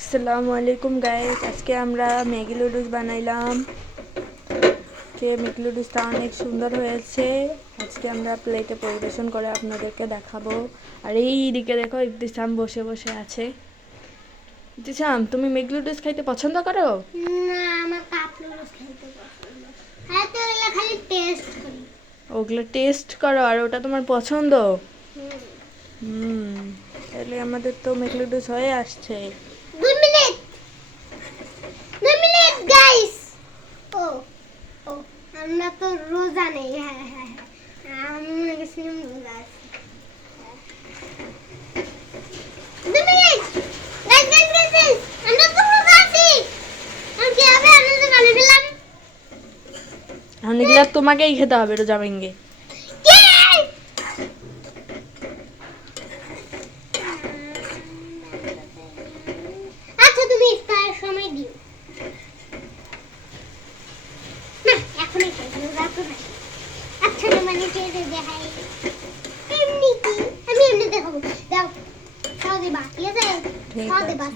আসসালামু আলাইকুম গাইস, আজকে আমরা ম্যাগি নুডলস বানাইলাম। ম্যাগি নুডলসটা অনেক সুন্দর হয়েছে। আজকে আমরা প্লেটে পরিবেশন করে আপনাদেরকে দেখাবো। আর এইদিকে দেখো ইবতিসাম বসে বসে আছে। ইবতিসাম, তুমি ম্যাগি নুডলস খাইতে পছন্দ করো? না, আমার কাপ নুডলস খেতে পছন্দ। হ্যাঁ, তো এগুলো খালি টেস্ট করি। ওগুলো টেস্ট করো আর ওটা তোমার পছন্দ? হুম। হুম, তাহলে আমাদের তো ম্যাগি নুডলস হয়ে আসছে। 2 মিনিট, 2 মিনিট গাইস। ও ও আমরা তো রোজা নেই। হ্যাঁ হ্যাঁ হ্যাঁ, আমি মনে করছিলাম রোজা আছি। 2 মিনিট গাইস, আমরা তো রোজা আছি। আমি কিভাবে আমি তো গানে ফেললাম। এখন এগুলো তোমাকেই খেতে হবে রোজা ভেঙে। আচ্ছা, তুমি ইফতারের সময় দিও না, এখনই খেয়ে ফেলো, রাখো না। আচ্ছা না, মানে চেয়ে দেখাই এমনি কি, আমি এমনি দেখাবো। দাও, খাও দিবা, ঠিক আছে? ঠিক খাও আছে। দিবা।